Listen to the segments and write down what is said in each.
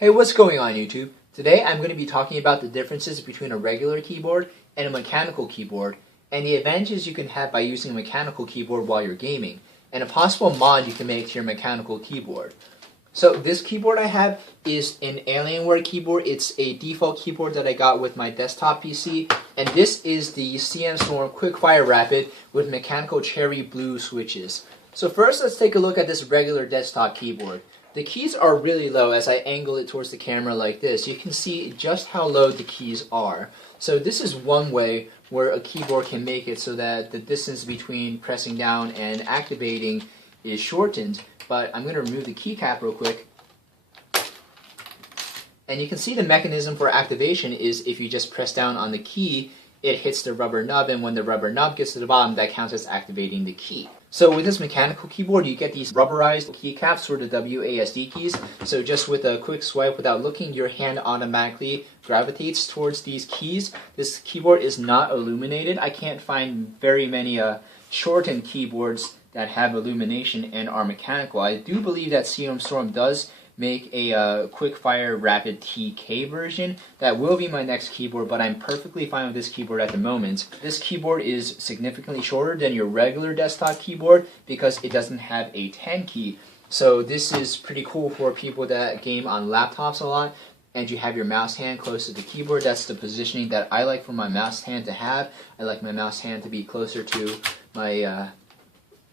Hey, what's going on YouTube? Today I'm going to be talking about the differences between a regular keyboard and a mechanical keyboard, and the advantages you can have by using a mechanical keyboard while you're gaming, and a possible mod you can make to your mechanical keyboard. So this keyboard I have is an Alienware keyboard. It's a default keyboard that I got with my desktop PC, and this is the CM Storm Quickfire Rapid with mechanical cherry blue switches. So first let's take a look at this regular desktop keyboard. The keys are really low. As I angle it towards the camera like this, you can see just how low the keys are. So this is one way where a keyboard can make it so that the distance between pressing down and activating is shortened. But I'm going to remove the keycap real quick. And you can see the mechanism for activation is if you just press down on the key, it hits the rubber nub, and when the rubber nub gets to the bottom, that counts as activating the key. So with this mechanical keyboard, you get these rubberized keycaps for the WASD keys. So just with a quick swipe without looking, your hand automatically gravitates towards these keys. This keyboard is not illuminated. I can't find very many shortened keyboards that have illumination and are mechanical. I do believe that CM Storm does make a Quickfire Rapid TK version. That will be my next keyboard, but I'm perfectly fine with this keyboard at the moment. This keyboard is significantly shorter than your regular desktop keyboard because it doesn't have a 10 key. So this is pretty cool for people that game on laptops a lot and you have your mouse hand close to the keyboard. That's the positioning that I like for my mouse hand to have. I like my mouse hand to be closer to my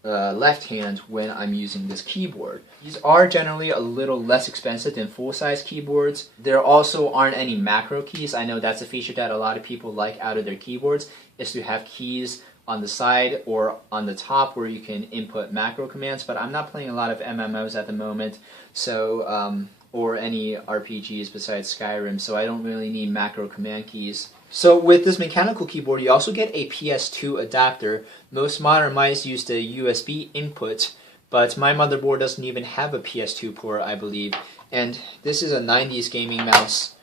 left hand when I'm using this keyboard. These are generally a little less expensive than full-size keyboards. There also aren't any macro keys. I know that's a feature that a lot of people like out of their keyboards, is to have keys on the side or on the top where you can input macro commands, but I'm not playing a lot of MMOs at the moment, so or any RPGs besides Skyrim, so I don't really need macro command keys. So with this mechanical keyboard, you also get a PS2 adapter. Most modern mice use the USB input, but my motherboard doesn't even have a PS2 port, I believe. And this is a 90s gaming mouse.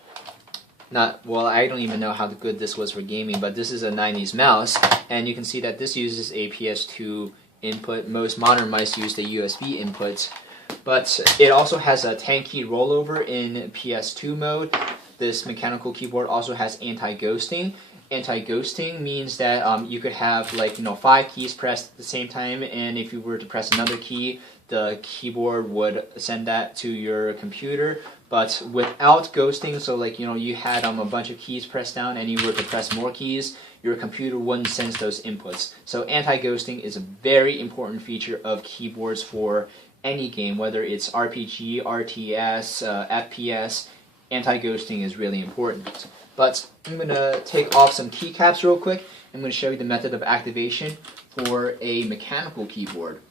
Well, I don't even know how good this was for gaming, but this is a 90s mouse, and you can see that this uses a PS2 input. Most modern mice use the USB input, but it also has a 10-key rollover in PS2 mode. This mechanical keyboard also has anti-ghosting. Anti-ghosting means that you could have 5 keys pressed at the same time, and if you were to press another key, the keyboard would send that to your computer. But without ghosting, so you had a bunch of keys pressed down and you were to press more keys, your computer wouldn't sense those inputs. So anti-ghosting is a very important feature of keyboards for any game, whether it's RPG, RTS, FPS. Anti-ghosting is really important. But I'm going to take off some keycaps real quick. I'm going to show you the method of activation for a mechanical keyboard.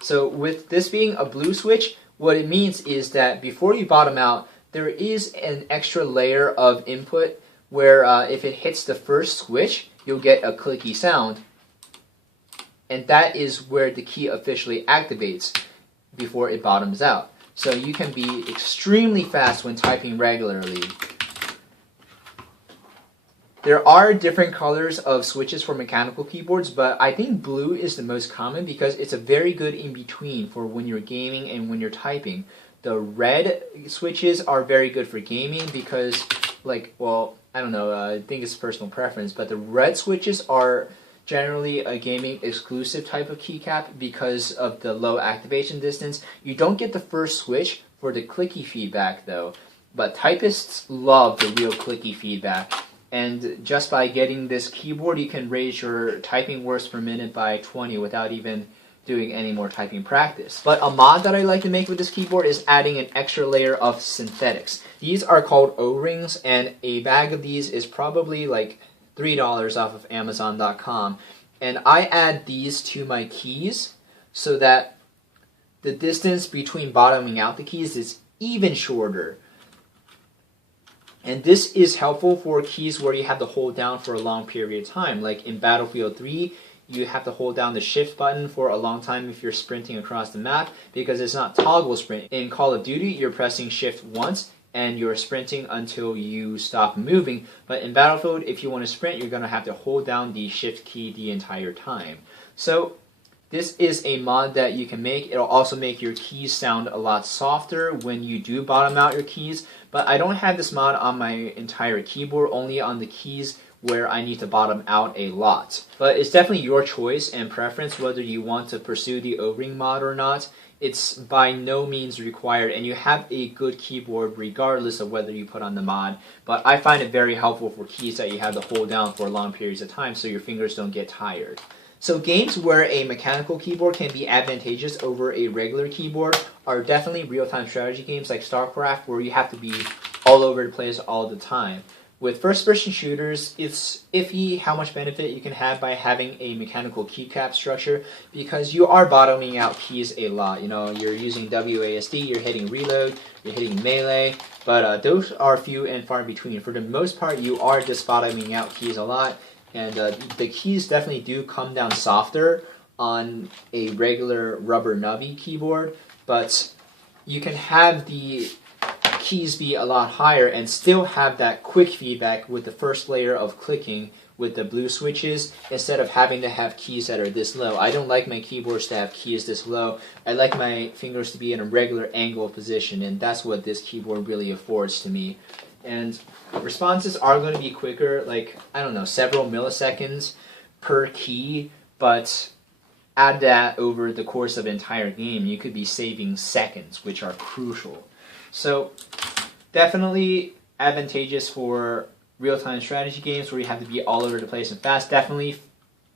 So with this being a blue switch, what it means is that before you bottom out, there is an extra layer of input where if it hits the first switch, you'll get a clicky sound. And that is where the key officially activates before it bottoms out. So you can be extremely fast when typing regularly. There are different colors of switches for mechanical keyboards, but I think blue is the most common because it's a very good in-between for when you're gaming and when you're typing. The red switches are very good for gaming because, I don't know, I think it's personal preference, but the red switches are generally a gaming exclusive type of keycap because of the low activation distance. You don't get the first switch for the clicky feedback though, but typists love the real clicky feedback. And just by getting this keyboard, you can raise your typing words per minute by 20 without even doing any more typing practice. But a mod that I like to make with this keyboard is adding an extra layer of synthetics. These are called O-rings, and a bag of these is probably $3 off of Amazon.com, and I add these to my keys so that the distance between bottoming out the keys is even shorter. And this is helpful for keys where you have to hold down for a long period of time. Like in Battlefield 3, you have to hold down the shift button for a long time if you're sprinting across the map because it's not toggle sprint. In Call of Duty, you're pressing shift once and you're sprinting until you stop moving. But in Battlefield, if you want to sprint, you're going to have to hold down the shift key the entire time. So This is a mod that you can make. It'll also make your keys sound a lot softer when you do bottom out your keys, but I don't have this mod on my entire keyboard, only on the keys where I need to bottom out a lot. But it's definitely your choice and preference whether you want to pursue the O-ring mod or not. It's by no means required, and you have a good keyboard regardless of whether you put on the mod, but I find it very helpful for keys that you have to hold down for long periods of time so your fingers don't get tired. So games where a mechanical keyboard can be advantageous over a regular keyboard are definitely real-time strategy games like StarCraft, where you have to be all over the place all the time. With first-person shooters, it's iffy how much benefit you can have by having a mechanical keycap structure, because you are bottoming out keys a lot. You know, you're using WASD, you're hitting reload, you're hitting melee, but those are few and far between. For the most part, you are just bottoming out keys a lot. And the keys definitely do come down softer on a regular rubber nubby keyboard, but you can have the keys be a lot higher and still have that quick feedback with the first layer of clicking with the blue switches, instead of having to have keys that are this low. I don't like my keyboards to have keys this low. I like my fingers to be in a regular angle position, and that's what this keyboard really affords to me. And responses are going to be quicker, like, I don't know, several milliseconds per key, but add that over the course of an entire game, you could be saving seconds, which are crucial. So definitely advantageous for real-time strategy games where you have to be all over the place and fast. Definitely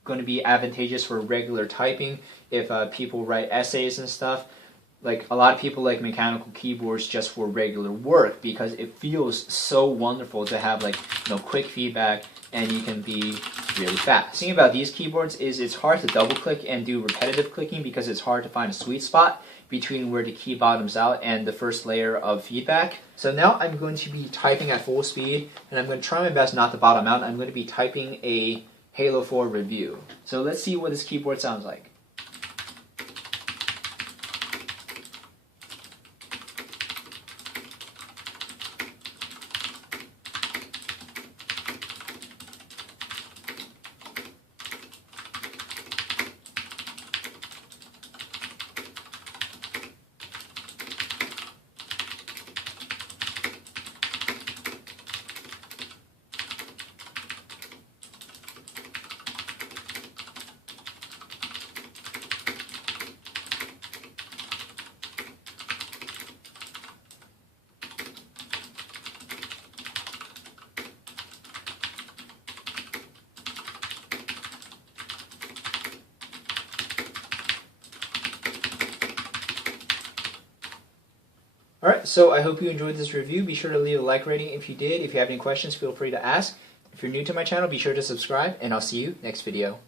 going to be advantageous for regular typing if people write essays and stuff. Like, a lot of people like mechanical keyboards just for regular work because it feels so wonderful to have, like, you know, quick feedback and you can be really fast. The thing about these keyboards is it's hard to double click and do repetitive clicking because it's hard to find a sweet spot between where the key bottoms out and the first layer of feedback. So now I'm going to be typing at full speed, and I'm going to try my best not to bottom out. I'm going to be typing a Halo 4 review. So let's see what this keyboard sounds like. Alright, so I hope you enjoyed this review. Be sure to leave a like rating if you did. If you have any questions, feel free to ask. If you're new to my channel, be sure to subscribe, and I'll see you next video.